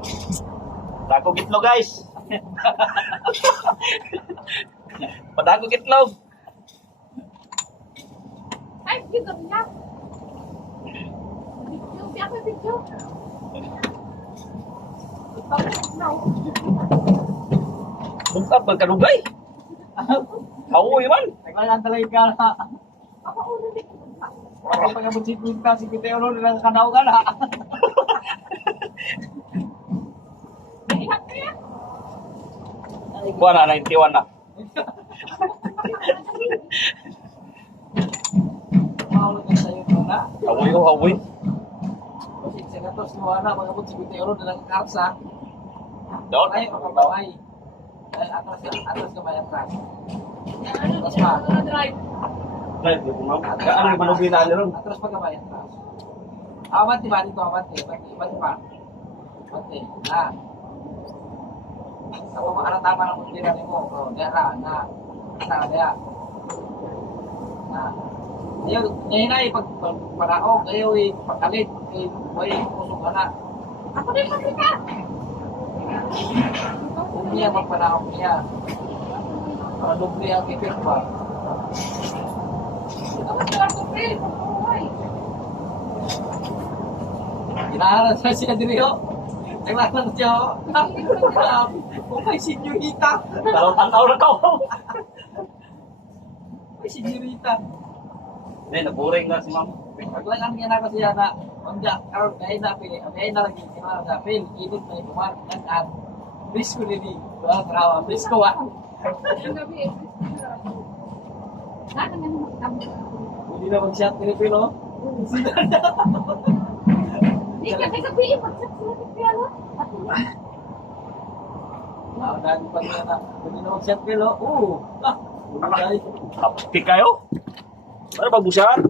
Padagog itlog guys. Padagog itlog. Ay, video na. Video, biya ko video. Bungkap magkanugay. Hauoy man. Naglalaan talaga ka na. Ako ulo din. Kapag pag-abot si Quinta, si Quinta yung ulo, nakakanaw ka na. Ihat ka yan. Buwan na 91 na. Mahulog ka sa'yo ito na. Hauoy oh, hauoy. Kasi sa gatos mo na, pag-abot si Quinta yung ulo, nakakakarsa. Doon. Ay, makabaway. Dahil atras ka may atras. Ano, ano, drive. Ano ba nung binali ron? Atras pa ka may atras. Awat ba dito, awat eh. Ba't pa? Ba't eh. Na. Sa pamakarataman ng mundira ni mo. O, dara, na. Na, daya. Na. Ayaw, nahinay, pag panaog, ayaw eh, pagkalit. Eh, may pusok ka na. Ako din magkita. Kung niya, magpanaog niya. Para doble ang ipit pa. Ako sa ako pili ko buhay. Ginaharan sa siya diri ho. Naglalang siya ho. Kung may senyorita. Tanaw na ka. May senyorita. Hindi, naburing na si ma'am. Paglangan niya na kasi yan na Onda, karon kaya na pili. Kaya na lagi kaya na pili. Init na ikuman. Nag-ad. Risko nini. Wala trawa. Risko wa. Yung gabi eh. Ano nga magtamo? Hindi na mag-shot ni Pilo. Sila na. Hindi ka gabi eh. Magsat sila ni Pialo. Dahil pa niya na. Hindi na mag-shot Pilo. Oo. Ah. Kapi kayo? Ano ba busahan?